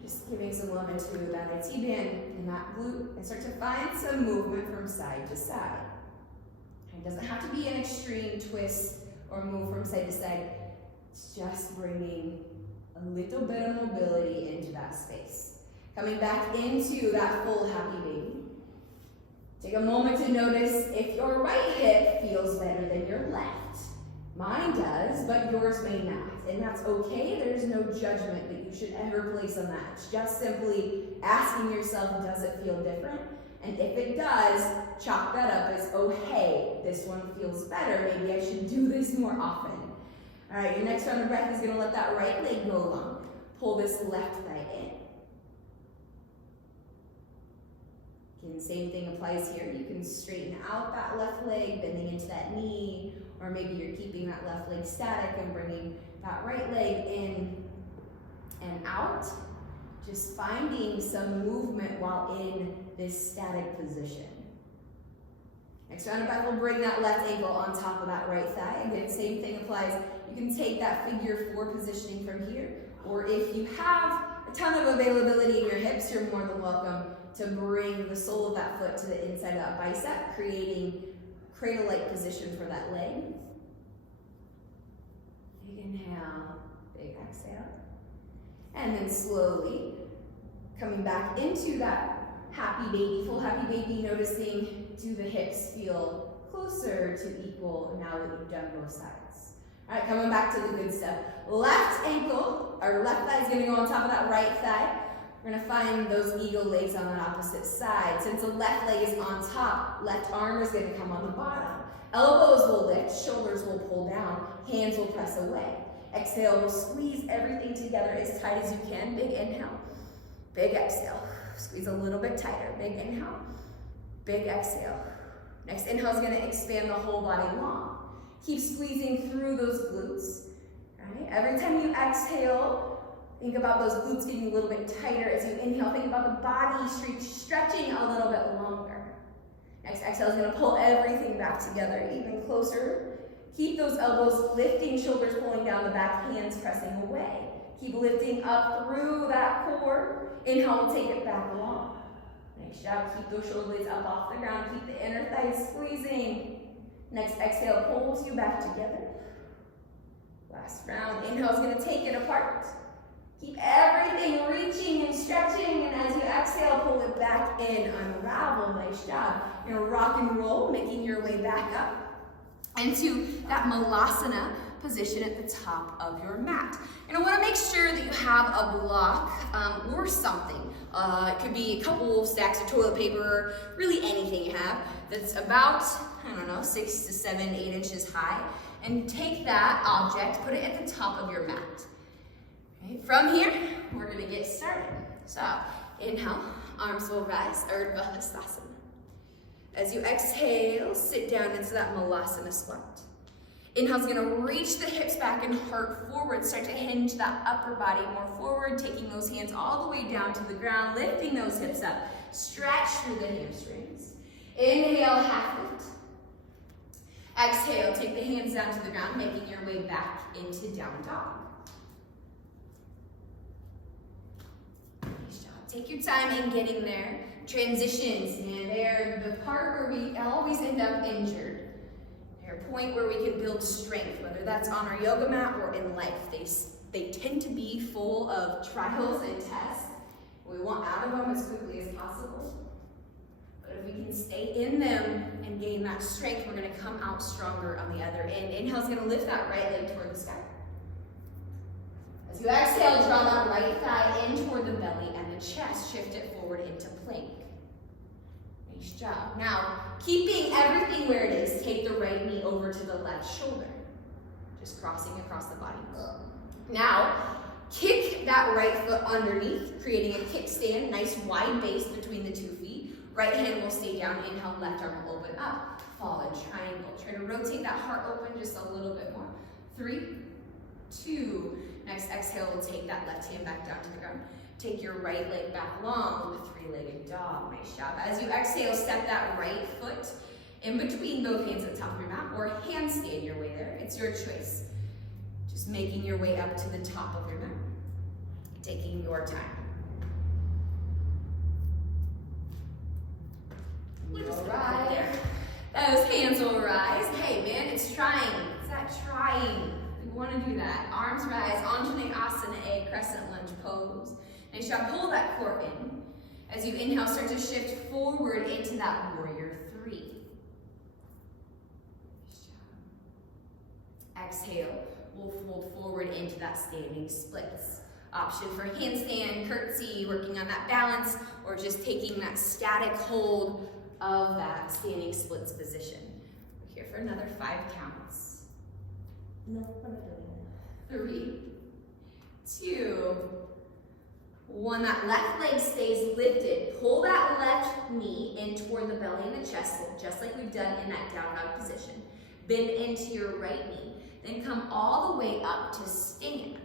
Just giving some love into that IT band and that glute and start to find some movement from side to side. It doesn't have to be an extreme twist or move from side to side. It's just bringing a little bit of mobility into that space. Coming back into that full happy baby. Take a moment to notice if your right hip feels better than your left. Mine does, but yours may not. And that's okay. There's no judgment that you should ever place on that. It's just simply asking yourself, does it feel different? And if it does, chalk that up as, oh, hey, this one feels better. Maybe I should do this more often. All right, your next round of breath is going to let that right leg go long. Pull this left thigh in. Again, same thing applies here. You can straighten out that left leg, bending into that knee, or maybe you're keeping that left leg static and bringing that right leg in and out. Just finding some movement while in this static position. Next round of breath, we'll bring that left ankle on top of that right thigh. Again, same thing applies. You can take that figure 4 positioning from here, or if you have a ton of availability in your hips, you're more than welcome to bring the sole of that foot to the inside of that bicep, creating cradle-like position for that leg. Big inhale, big exhale. And then slowly coming back into that happy baby, full happy baby, noticing, do the hips feel closer to equal now that you've done both sides? All right, coming back to the good stuff. Left ankle, or left thigh is gonna go on top of that right thigh. We're gonna find those eagle legs on that opposite side. Since the left leg is on top, left arm is gonna come on the bottom. Elbows will lift, shoulders will pull down, hands will press away. Exhale, we'll squeeze everything together as tight as you can. Big inhale, big exhale. Squeeze a little bit tighter. Big inhale, big exhale. Next inhale is gonna expand the whole body long. Keep squeezing through those glutes. Right? Every time you exhale, think about those glutes getting a little bit tighter. As you inhale, think about the body stretching a little bit longer. Next exhale is gonna pull everything back together, even closer. Keep those elbows lifting, shoulders pulling down the back, hands pressing away. Keep lifting up through that core. Inhale, we'll take it back long. Nice job. Keep those shoulder blades up off the ground. Keep the inner thighs squeezing. Next exhale pulls you back together. Last round. Inhale is going to take it apart. Keep everything reaching and stretching, and as you exhale, pull it back in. Unravel. Nice job. You're going to rock and roll, making your way back up into that malasana position at the top of your mat. And I want to make sure that you have a block or something. It could be a couple stacks of toilet paper, really anything you have that's about, 6 to 7, 8 inches high. And take that object, put it at the top of your mat. Okay. From here, we're going to get started. So, inhale, arms will rise, Urdhva Hastasana. As you exhale, sit down into that malasana squat. Inhale's gonna reach the hips back and heart forward. Start to hinge that upper body more forward, taking those hands all the way down to the ground, lifting those hips up. Stretch through the hamstrings. Inhale, half lift. Exhale, take the hands down to the ground, making your way back into down dog. Nice job. Take your time in getting there. Transitions, and they're the part where we always end up injured. Your point where we can build strength, whether that's on our yoga mat or in life. They tend to be full of trials and tests. We want out of them as quickly as possible. But if we can stay in them and gain that strength, we're going to come out stronger on the other end. Inhale's going to lift that right leg toward the sky. As you exhale, draw that right thigh in toward the belly and the chest. Shift it forward into plank. Nice job. Now, keeping everything where it is, take the right knee over to the left shoulder. Just crossing across the body. Now, kick that right foot underneath, creating a kickstand, nice wide base between the 2 feet. Right hand will stay down. Inhale, left arm will open up. Fall in triangle. Try to rotate that heart open just a little bit more. 3, 2. Next exhale, we'll take that left hand back down to the ground. Take your right leg back long with a 3-legged dog. Nice job. As you exhale, step that right foot in between both hands at the top of your mat, or handstand your way there. It's your choice. Just making your way up to the top of your mat. Taking your time. All right. Those hands will rise. Hey man, it's trying. It's that trying. We want to do that. Arms rise, Anjali Asana A, crescent lunge pose. Nice job. Pull that core in. As you inhale, start to shift forward into that warrior 3. Nice job. Exhale. We'll fold forward into that standing splits. Option for handstand, curtsy, working on that balance, or just taking that static hold of that standing splits position. We're here for another 5 counts. No, I'm not doing 3, 2, 1. That left leg stays lifted. Pull that left knee in toward the belly and the chest, just like we've done in that down dog position. Bend into your right knee. Then come all the way up to stand.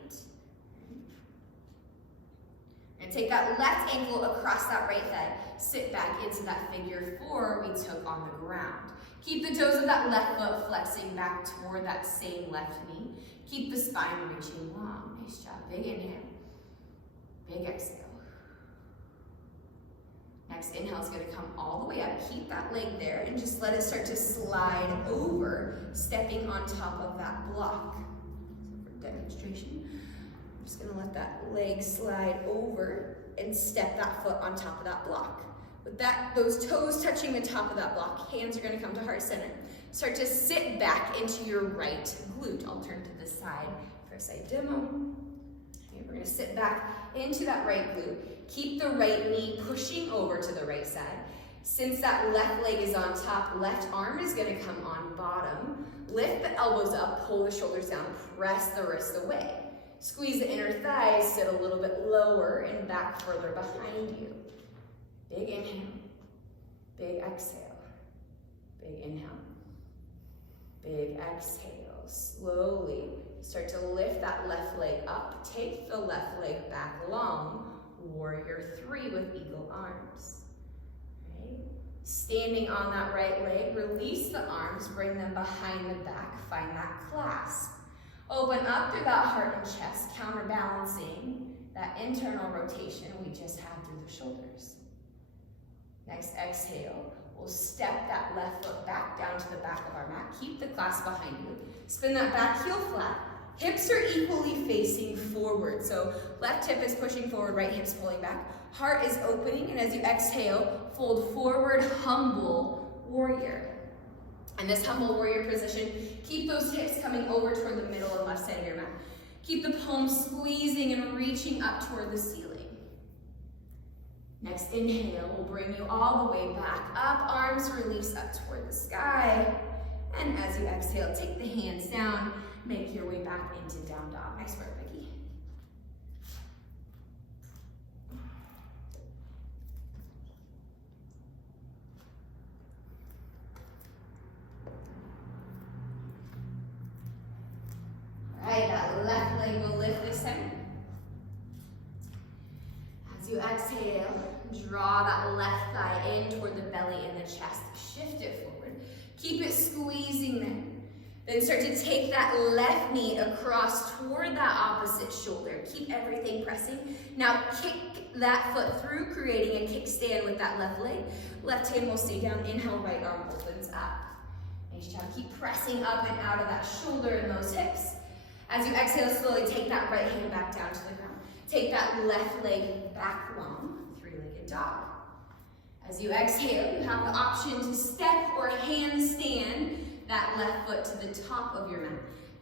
And take that left ankle across that right thigh. Sit back into that figure 4 we took on the ground. Keep the toes of that left foot flexing back toward that same left knee. Keep the spine reaching long. Nice job. Big inhale. Big exhale. Next inhale is going to come all the way up. Keep that leg there and just let it start to slide over, stepping on top of that block. So for demonstration, I'm just going to let that leg slide over and step that foot on top of that block. With that, those toes touching the top of that block, hands are going to come to heart center. Start to sit back into your right glute. I'll turn to the side for a side demo. Okay, we're going to sit back into that right glute. Keep the right knee pushing over to the right side. Since that left leg is on top, left arm is going to come on bottom. Lift the elbows up, pull the shoulders down, press the wrists away. Squeeze the inner thighs, sit a little bit lower and back further behind you. Big inhale, big exhale, big inhale, big exhale. Slowly start to lift that left leg up. Take the left leg back long. Warrior 3 with eagle arms. Right? Standing on that right leg, release the arms, bring them behind the back, find that clasp. Open up through that heart and chest, counterbalancing that internal rotation we just had through the shoulders. Next exhale, we'll step that left foot back down to the back of our mat. Keep the clasp behind you. Spin that back heel flat. Hips are equally facing forward. So left hip is pushing forward, right hip's pulling back. Heart is opening, and as you exhale, fold forward, humble warrior. In this humble warrior position, keep those hips coming over toward the middle and left side of your mat. Keep the palms squeezing and reaching up toward the ceiling. Next inhale will bring you all the way back up, arms release up toward the sky. And as you exhale, take the hands down, make your way back into down dog. Nice work, Vicky. All right, that left leg will lift this time. As you exhale, draw that left thigh in toward the belly and the chest. Shift it forward. Keep it squeezing there. Then start to take that left knee across toward that opposite shoulder. Keep everything pressing. Now kick that foot through, creating a kickstand with that left leg. Left hand will stay down. Inhale, right arm opens up. Nice job. Keep pressing up and out of that shoulder and those hips. As you exhale, slowly take that right hand back down to the ground. Take that left leg back long, three-legged dog. As you exhale, you have the option to step or handstand that left foot to the top of your mat.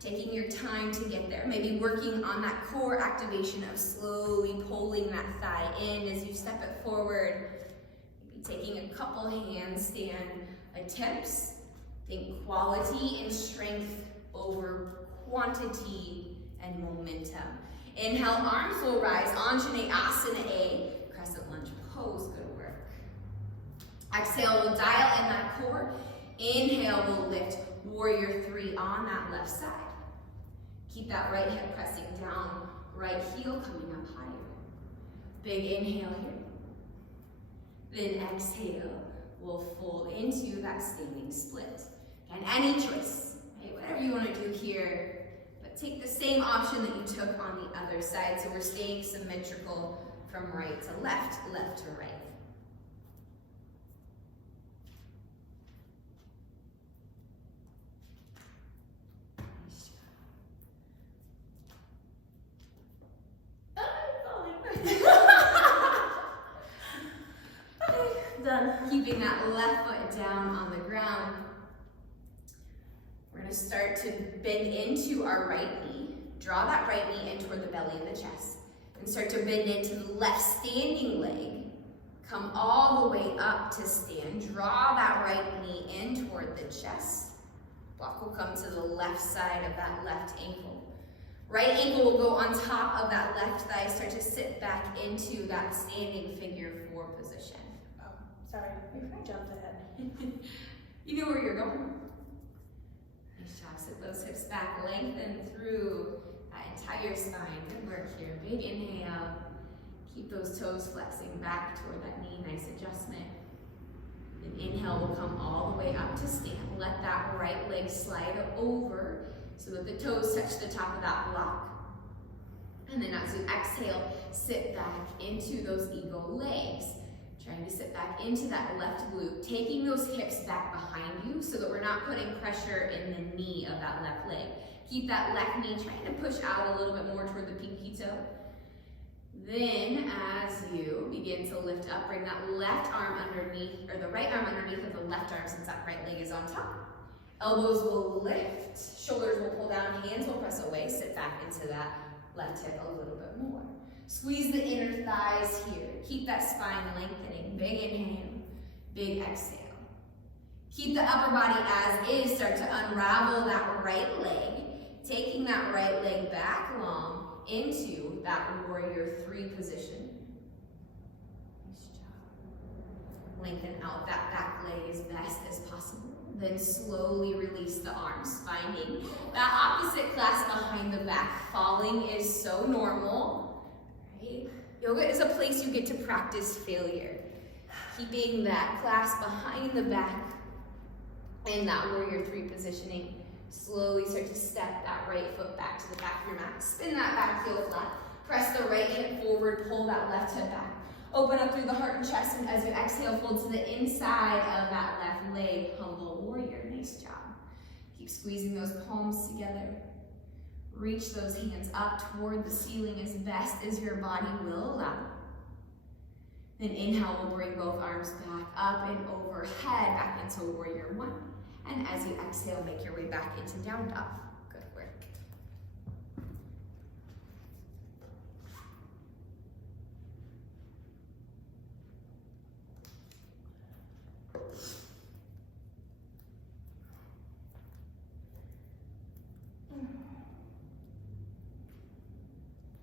Taking your time to get there. Maybe working on that core activation of slowly pulling that thigh in as you step it forward. Maybe taking a couple handstand attempts. Think quality and strength over quantity and momentum. Inhale, arms will rise. Anjaneyasana A, crescent lunge pose. Good work. Exhale, we'll dial in that core. Inhale, we'll lift warrior three on that left side. Keep that right hip pressing down, right heel coming up higher. Big inhale here. Then exhale, we'll fold into that standing split. And any choice, right? Whatever you want to do here, but take the same option that you took on the other side. So we're staying symmetrical from right to left, left to right. Done. Keeping that left foot down on the ground. We're going to start to bend into our right knee. Draw that right knee in toward the belly and the chest. And start to bend into the left standing leg. Come all the way up to stand. Draw that right knee in toward the chest. Block will come to the left side of that left ankle. Right ankle will go on top of that left thigh. Start to sit back into that standing figure four position. Oh, sorry. I jumped ahead. You know where you're going. Nice job. Sit those hips back. Lengthen through that entire spine. Good work here. Big inhale. Keep those toes flexing back toward that knee. Nice adjustment. Then inhale will come all the way up to stand. Let that right leg slide over so that the toes touch the top of that block. And then as you exhale, sit back into those eagle legs. Trying to sit back into that left glute, taking those hips back behind you so that we're not putting pressure in the knee of that left leg. Keep that left knee trying to push out a little bit more toward the pinky toe. Then as you begin to lift up, bring that left arm underneath, or the right arm underneath of the left arm since that right leg is on top. Elbows will lift, shoulders will pull down, hands will press away, sit back into that left hip a little bit more. Squeeze the inner thighs here. Keep that spine lengthening. Big inhale, big exhale. Keep the upper body as is. Start to unravel that right leg. Taking that right leg back long into that warrior three position. Nice job. Lengthen out that back leg as best as possible. Then slowly release the arms, finding that opposite clasp behind the back. Falling is so normal. Yoga is a place you get to practice failure. Keeping that clasp behind the back in that warrior three positioning. Slowly start to step that right foot back to the back of your mat. Spin that back heel flat. Press the right hip forward, pull that left hip back. Open up through the heart and chest, and as you exhale, fold to the inside of that left leg, humble warrior. Nice job. Keep squeezing those palms together. Reach those hands up toward the ceiling as best as your body will allow. Then inhale, we'll bring both arms back up and overhead, back into warrior one. And as you exhale, make your way back into down dog. Good work.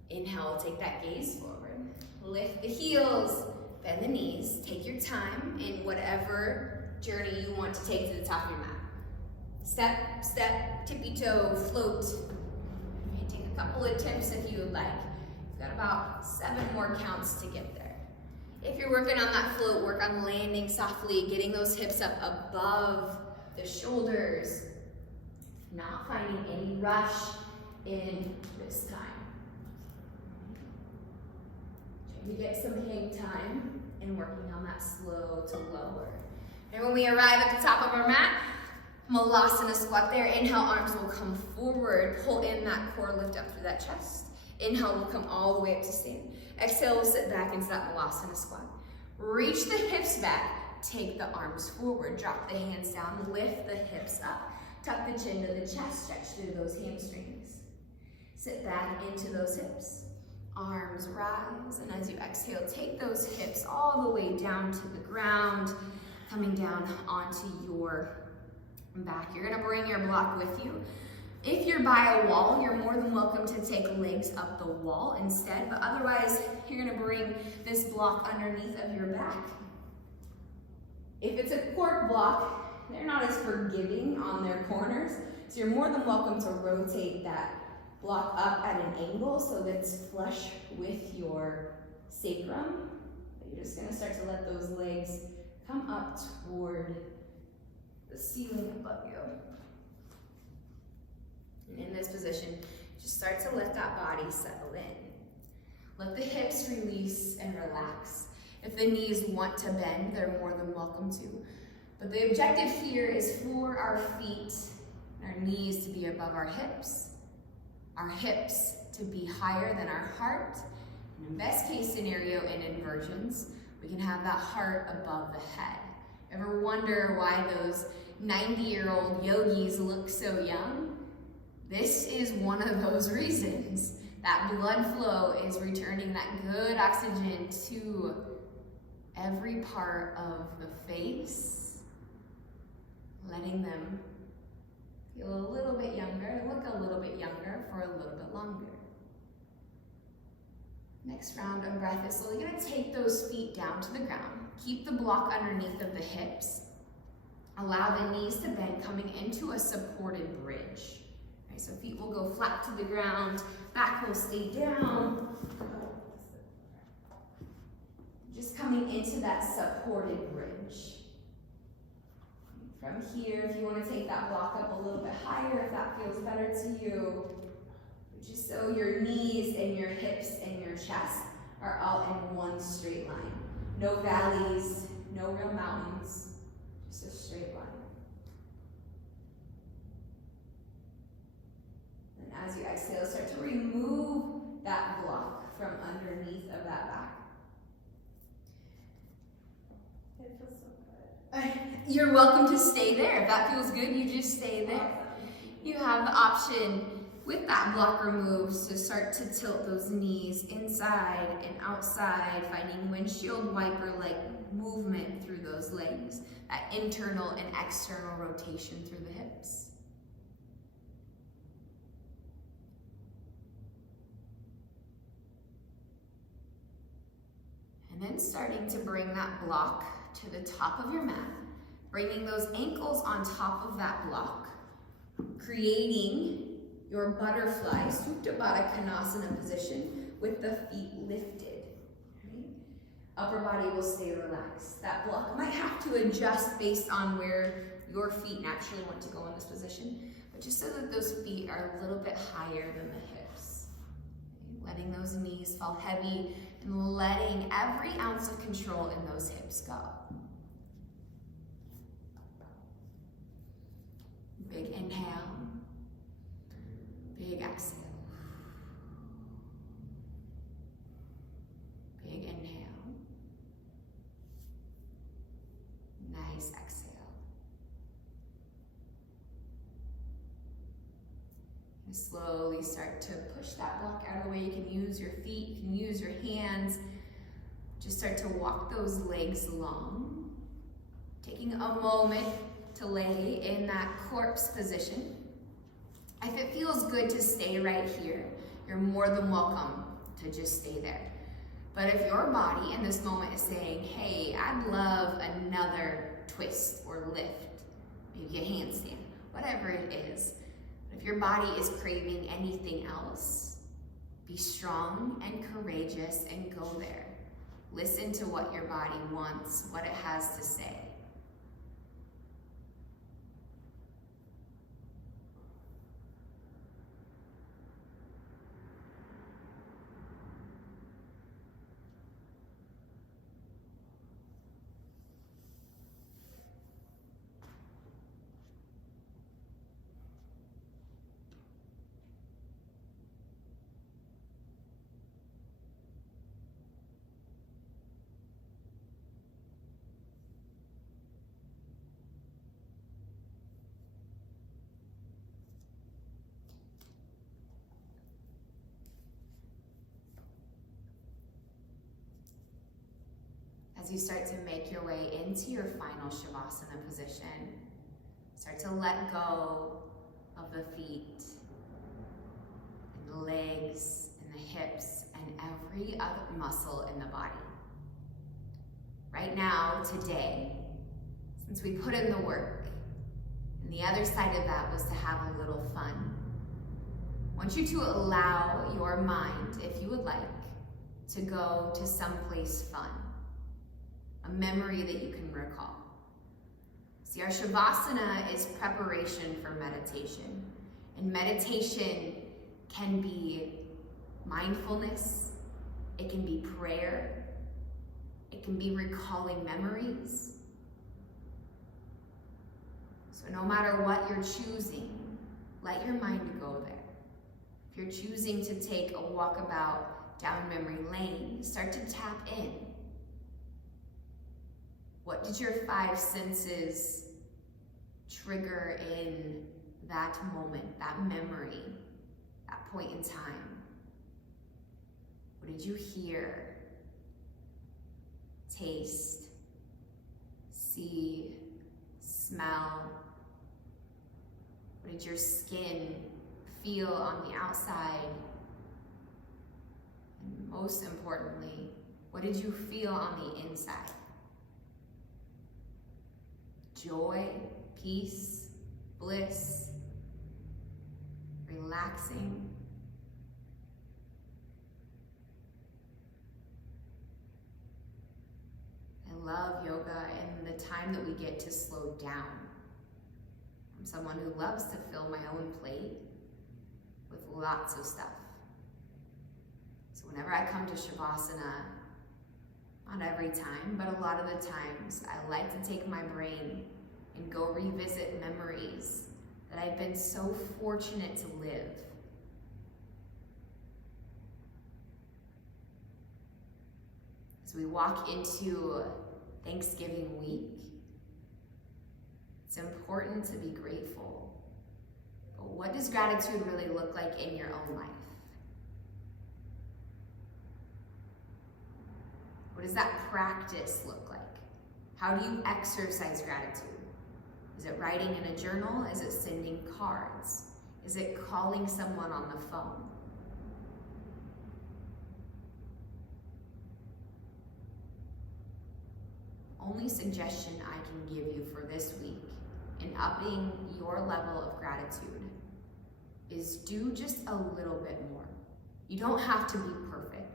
Inhale, take that gaze forward. Lift the heels, bend the knees. Take your time in whatever journey you want to take to the top of your mat. Step, step, tippy toe, float. Okay, take a couple attempts if you would like. You've got about 7 more counts to get there. If you're working on that float, work on landing softly, getting those hips up above the shoulders. Not finding any rush in this time. Trying to get some hang time and working on that slow to lower. And when we arrive at the top of our mat, Malasana squat there. Inhale, arms will come forward. Pull in that core, lift up through that chest. Inhale, we'll come all the way up to stand. Exhale, we'll sit back into that Malasana squat. Reach the hips back. Take the arms forward. Drop the hands down. Lift the hips up. Tuck the chin to the chest. Stretch through those hamstrings. Sit back into those hips. Arms rise. And as you exhale, take those hips all the way down to the ground. Coming down onto your back. You're gonna bring your block with you. If you're by a wall, you're more than welcome to take legs up the wall instead, but otherwise, you're gonna bring this block underneath of your back. If it's a cork block, they're not as forgiving on their corners, so you're more than welcome to rotate that block up at an angle so that it's flush with your sacrum. You're just gonna start to let those legs come up toward the ceiling above you. And in this position, just start to let that body settle in. Let the hips release and relax. If the knees want to bend, they're more than welcome to. But the objective here is for our feet and our knees to be above our hips to be higher than our heart, and in best case scenario in inversions, we can have that heart above the head. Ever wonder why those 90-year-old yogis look so young? This is one of those reasons. That blood flow is returning that good oxygen to every part of the face, letting them feel a little bit younger, look a little bit younger for a little bit longer. Next round of breath is slowly gonna take those feet down to the ground. Keep the block underneath of the hips. Allow the knees to bend, coming into a supported bridge. Right, so feet will go flat to the ground, back will stay down. Just coming into that supported bridge. From here, if you want to take that block up a little bit higher, if that feels better to you, just so your knees and your hips and your chest are all in one straight line. No valleys, no real mountains, just a straight line. And as you exhale, start to remove that block from underneath of that back. It feels so good. You're welcome to stay there. If that feels good, you just stay there. You have the option with that block removed to start to tilt those knees inside and outside, finding windshield wiper-like movement through those legs, that internal and external rotation through the hips. And then starting to bring that block to the top of your mat, bringing those ankles on top of that block, creating your butterfly, Supta Baddha Konasana position with the feet lifted. Right? Upper body will stay relaxed. That block might have to adjust based on where your feet naturally want to go in this position, but just so that those feet are a little bit higher than the hips. Okay? Letting those knees fall heavy and letting every ounce of control in those hips go. Big inhale. Big exhale. Big inhale. Nice exhale. And slowly start to push that block out of the way. You can use your feet, you can use your hands. Just start to walk those legs long. Taking a moment to lay in that corpse position. If it feels good to stay right here, you're more than welcome to just stay there. But if your body in this moment is saying, hey, I'd love another twist or lift, maybe a handstand, whatever it is. But if your body is craving anything else, be strong and courageous and go there. Listen to what your body wants, what it has to say. as you start to make your way into your final Shavasana position, start to let go of the feet and the legs and the hips and every other muscle in the body. Right now, today, since we put in the work, and the other side of that was to have a little fun, I want you to allow your mind, if you would like, to go to someplace fun, a memory that you can recall. See, our Shavasana is preparation for meditation, and meditation can be mindfulness, it can be prayer, it can be recalling memories. So no matter what you're choosing, let your mind go there. If you're choosing to take a walkabout down memory lane, start to tap in. What did your five senses trigger in that moment, that memory, that point in time? What did you hear, taste, see, smell? What did your skin feel on the outside? And most importantly, what did you feel on the inside? Joy, peace, bliss, relaxing. I love yoga and the time that we get to slow down. I'm someone who loves to fill my own plate with lots of stuff. So whenever I come to Shavasana, not every time, but a lot of the times, I like to take my brain and go revisit memories that I've been so fortunate to live. As we walk into Thanksgiving week, it's important to be grateful. But what does gratitude really look like in your own life? What does that practice look like? How do you exercise gratitude? Is it writing in a journal? Is it sending cards? Is it calling someone on the phone? Only suggestion I can give you for this week in upping your level of gratitude is do just a little bit more. You don't have to be perfect.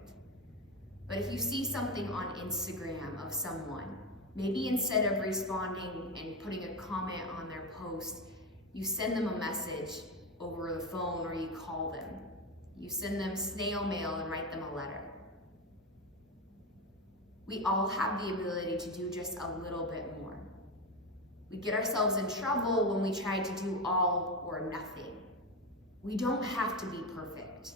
But if you see something on Instagram of someone, maybe instead of responding and putting a comment on their post, you send them a message over the phone or you call them. You send them snail mail and write them a letter. We all have the ability to do just a little bit more. We get ourselves in trouble when we try to do all or nothing. We don't have to be perfect.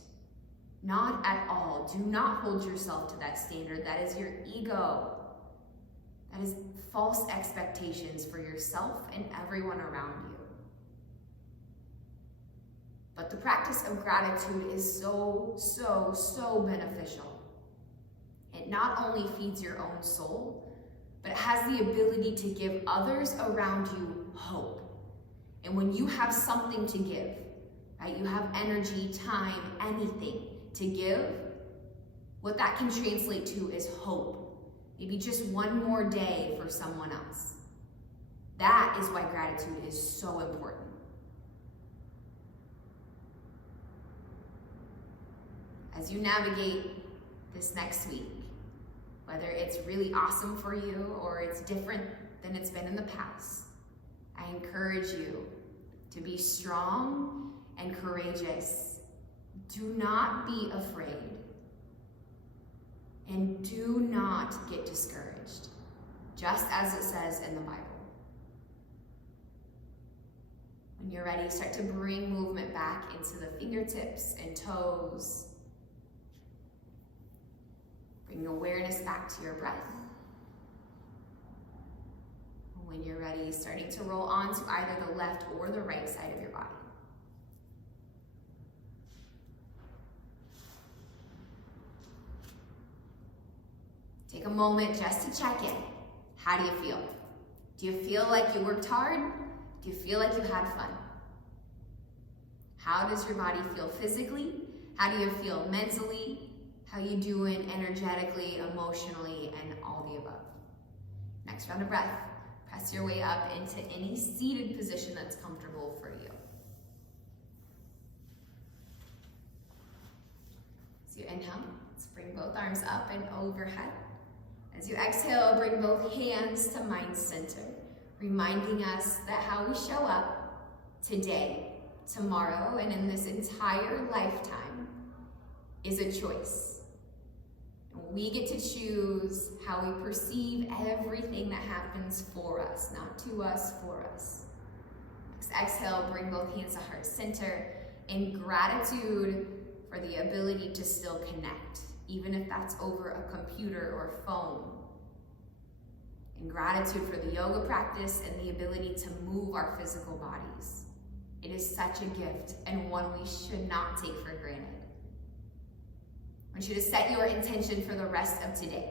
Not at all. Do not hold yourself to that standard. That is your ego. That is false expectations for yourself and everyone around you. But the practice of gratitude is so beneficial. It not only feeds your own soul, but it has the ability to give others around you hope. And when you have something to give, right, you have energy, time, anything to give, what that can translate to is hope. Maybe just one more day for someone else. That is why gratitude is so important. As you navigate this next week, whether it's really awesome for you or it's different than it's been in the past, I encourage you to be strong and courageous. Do not be afraid. And do not get discouraged, just as it says in the Bible. When you're ready, start to bring movement back into the fingertips and toes. Bring awareness back to your breath. When you're ready, starting to roll onto either the left or the right side of your body. Take a moment just to check in. How do you feel? Do you feel like you worked hard? Do you feel like you had fun? How does your body feel physically? How do you feel mentally? How you doing energetically, emotionally, and all the above? Next round of breath. Press your way up into any seated position that's comfortable for you. As you inhale, let's bring both arms up and overhead. As you exhale, bring both hands to mind center, reminding us that how we show up today, tomorrow, and in this entire lifetime is a choice. We get to choose how we perceive everything that happens for us, not to us, for us. Next exhale, bring both hands to heart center in gratitude for the ability to still connect, even if that's over a computer or phone. In gratitude for the yoga practice and the ability to move our physical bodies. It is such a gift and one we should not take for granted. I want you to set your intention for the rest of today,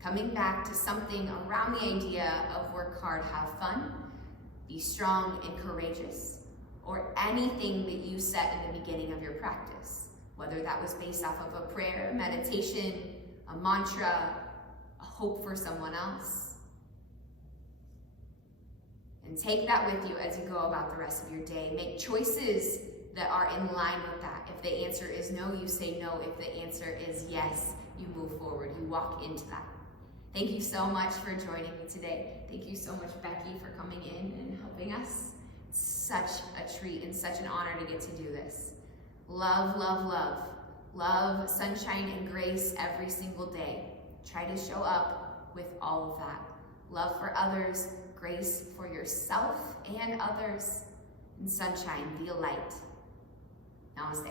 coming back to something around the idea of work hard, have fun, be strong and courageous, or anything that you set in the beginning of your practice, whether that was based off of a prayer, meditation, a mantra, a hope for someone else. And take that with you as you go about the rest of your day. Make choices that are in line with that. If the answer is no, you say no. If the answer is yes, you move forward. You walk into that. Thank you so much for joining me today. Thank you so much, Becky, for coming in and helping us. It's such a treat and such an honor to get to do this. Love, love, love. Love, sunshine, and grace every single day. Try to show up with all of that. Love for others, grace for yourself and others, and sunshine, be a light. Namaste.